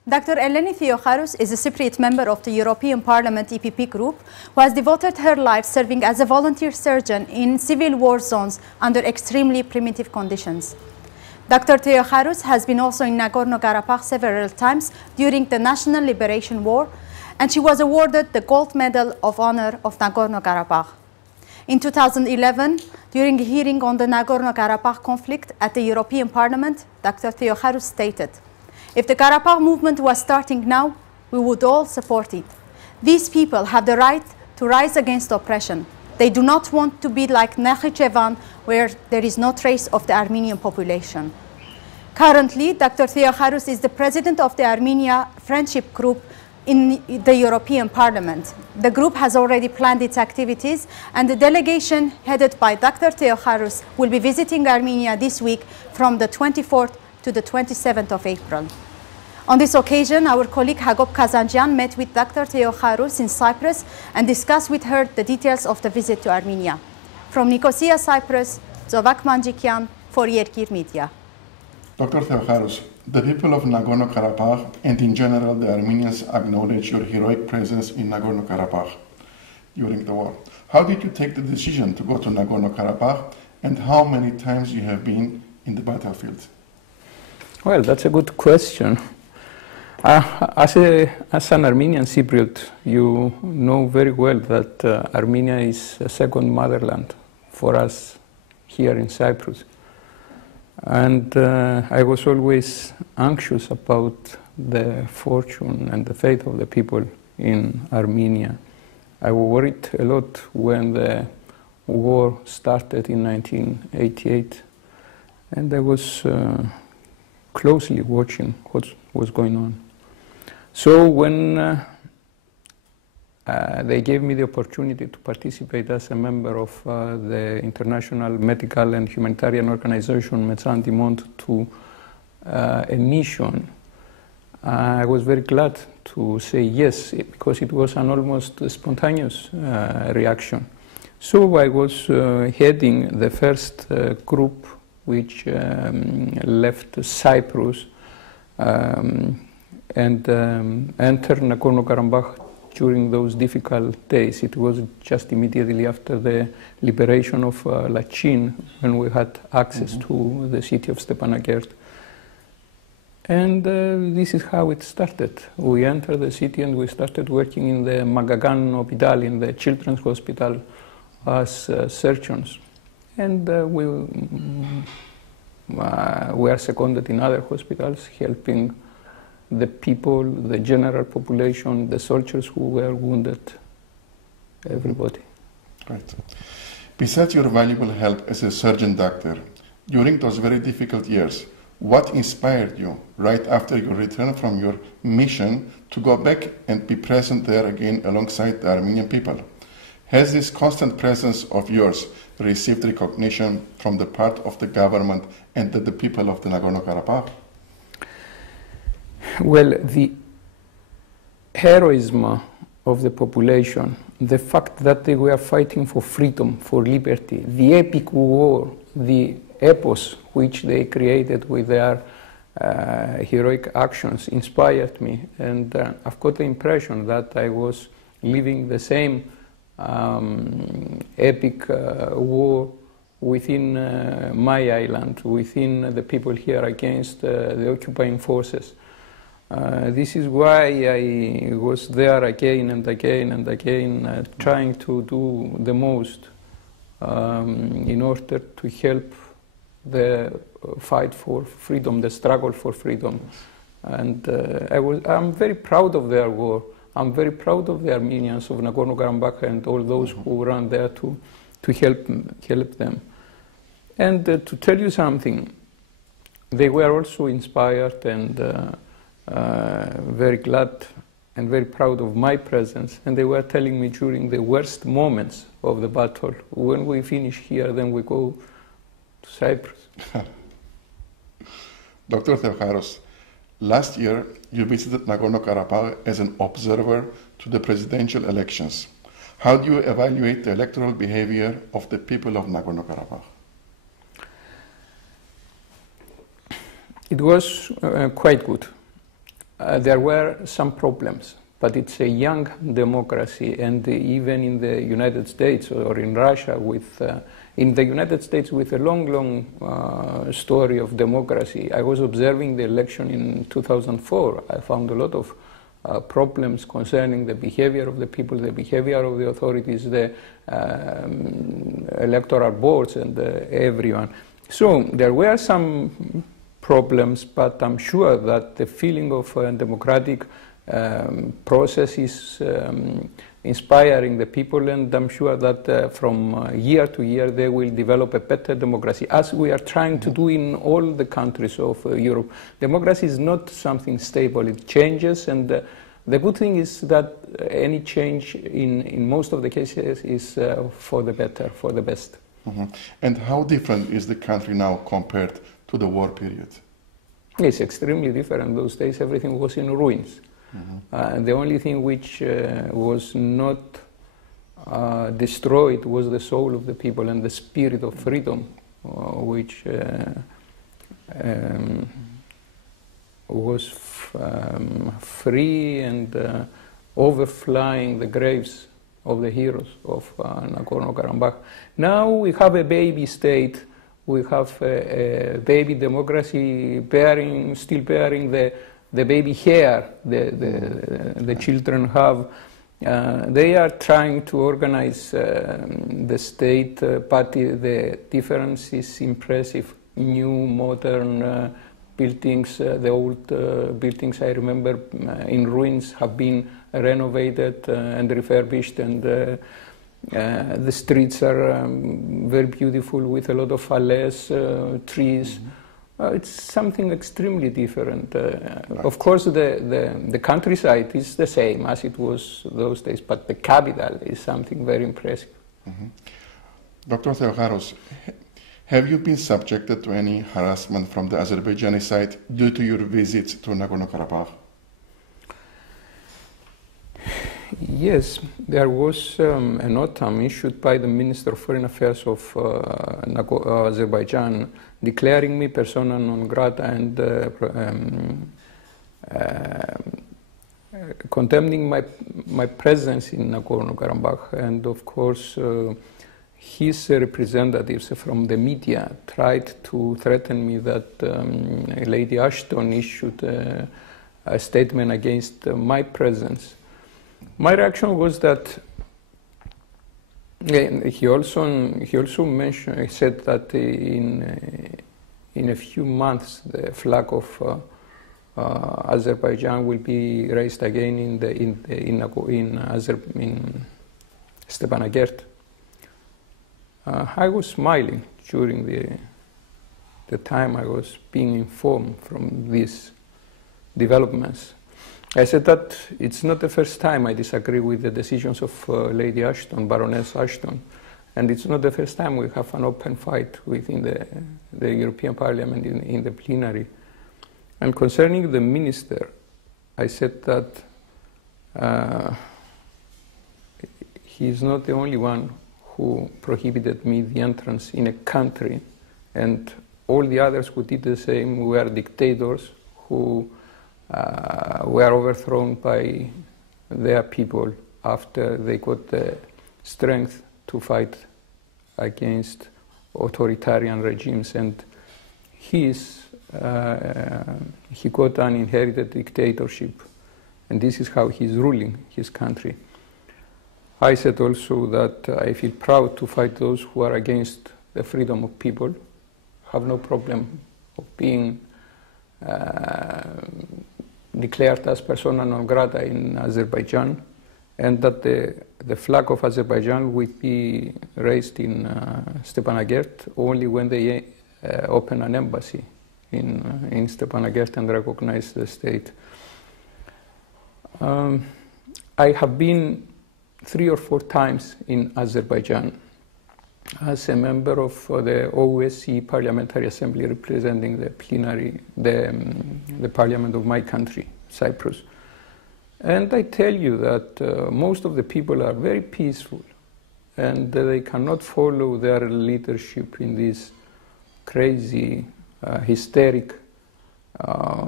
Dr.Eleni Theocharous is a Cypriot member of the European Parliament EPP group who has devoted her life serving as a volunteer surgeon in civil war zones under extremely primitive conditions. Dr. Theocharous has been also in Nagorno-Karabakh several times during the National Liberation War, and she was awarded the Gold Medal of Honor of Nagorno-Karabakh. In 2011, during a hearing on the Nagorno-Karabakh conflict at the European Parliament, Dr. Theocharous stated, "If the Karabakh movement was starting now, we would all support it. These people have the right to rise against oppression. They do not want to be like Nakhichevan, where there is no trace of the Armenian population." Currently, Dr. Theocharous is the president of the Armenia Friendship Group in the European Parliament. The group has already planned its activities, and the delegation headed by Dr. Theocharous will be visiting Armenia this week from the 24th to the 27th of April. On this occasion, our colleague Hagop Kazanjian met with Dr. Theocharous in Cyprus and discussed with her the details of the visit to Armenia. From Nicosia, Cyprus, Zovak Manjikian for Yerkir Media. Dr. Theocharous, the people of Nagorno-Karabakh and in general the Armenians acknowledge your heroic presence in Nagorno-Karabakh during the war. How did you take the decision to go to Nagorno-Karabakh, and how many times you have been in the battlefield? Well, that's a good question. As an Armenian Cypriot, you know very well that Armenia is a second motherland for us here in Cyprus. And I was always anxious about the fortune and the fate of the people in Armenia. I worried a lot when the war started in 1988, and I was closely watching what was going on. So when they gave me the opportunity to participate as a member of the International Medical and Humanitarian Organization, Médecins du Monde, to a mission, I was very glad to say yes, because it was an almost spontaneous reaction. So I was heading the first group which left Cyprus and entered Nagorno-Karabakh during those difficult days. It was just immediately after the liberation of Lachin, when we had access to the city of Stepanakert. And this is how it started. We entered the city and we started working in the Magagan Hospital, in the children's hospital, as surgeons. And we are seconded in other hospitals, helping the people, the general population, the soldiers who were wounded, everybody. Right. Besides your valuable help as a surgeon doctor, during those very difficult years, what inspired you right after your return from your mission to go back and be present there again alongside the Armenian people? Has this constant presence of yours received recognition from the part of the government and the people of the Nagorno-Karabakh? Well, the heroism of the population, the fact that they were fighting for freedom, for liberty, the epic war, the epos which they created with their heroic actions inspired me. And I've got the impression that I was living the same epic war within my island, within the people here against the occupying forces. This is why I was there again and again and again, trying to do the most in order to help the fight for freedom, the struggle for freedom. And I'm very proud of their war. I'm very proud of the Armenians of Nagorno-Karabakh and all those who ran there to help them. And to tell you something, they were also inspired and very glad and very proud of my presence, and they were telling me during the worst moments of the battle, when we finish here, then we go to Cyprus. Dr. Theocharous, last year you visited Nagorno-Karabakh as an observer to the presidential elections. How do you evaluate the electoral behavior of the people of Nagorno-Karabakh? It was quite good. there were some problems, but it's a young democracy, and even in the United States or in Russia, in the United States with a long story of democracy. I was observing the election in 2004. I found a lot of problems concerning the behavior of the people, the behavior of the authorities, the electoral boards, and everyone. So there were some problems, but I'm sure that the feeling of democratic process is inspiring the people, and I'm sure that from year to year they will develop a better democracy, as we are trying to do in all the countries of Europe. Democracy is not something stable, it changes, and the good thing is that any change in most of the cases is for the better, for the best. Mm-hmm. And how different is the country now compared to the war period? It's extremely different. Those days everything was in ruins. Mm-hmm. The only thing which was not destroyed was the soul of the people and the spirit of freedom, which was free and overflying the graves of the heroes of Nagorno-Karabakh. Now we have a baby state, we have a baby democracy still bearing the baby hair the children have. They are trying to organize the state, but the difference is impressive. New, modern buildings, the old buildings I remember in ruins have been renovated and refurbished, and the streets are very beautiful with a lot of alleys, trees. It's something extremely different. Right. Of course, the countryside is the same as it was those days, but the capital is something very impressive. Mm-hmm. Dr. Theocharous, have you been subjected to any harassment from the Azerbaijani side due to your visits to Nagorno-Karabakh? Yes, there was a note issued by the Minister of Foreign Affairs of Azerbaijan declaring me persona non grata and condemning my presence in Nagorno-Karabakh. And of course, his representatives from the media tried to threaten me that Lady Ashton issued a statement against my presence. My reaction was that he also mentioned, he said that in a few months the flag of Azerbaijan will be raised again in Stepanakert. I was smiling during the time I was being informed from these developments. I said that it's not the first time I disagree with the decisions of Lady Ashton, Baroness Ashton, and it's not the first time we have an open fight within the European Parliament in the plenary. And concerning the minister, I said that he is not the only one who prohibited me the entrance in a country, and all the others who did the same were dictators who were overthrown by their people after they got the strength to fight against authoritarian regimes. And he got an inherited dictatorship, and this is how he's ruling his country. I said also that I feel proud to fight those who are against the freedom of people, have no problem of being declared as persona non grata in Azerbaijan, and that the flag of Azerbaijan will be raised in Stepanakert only when they open an embassy in Stepanakert and recognize the state. I have been 3 or 4 times in Azerbaijan as a member of the OSCE Parliamentary Assembly representing the plenary, the parliament of my country, Cyprus. And I tell you that most of the people are very peaceful, and they cannot follow their leadership in this crazy, hysteric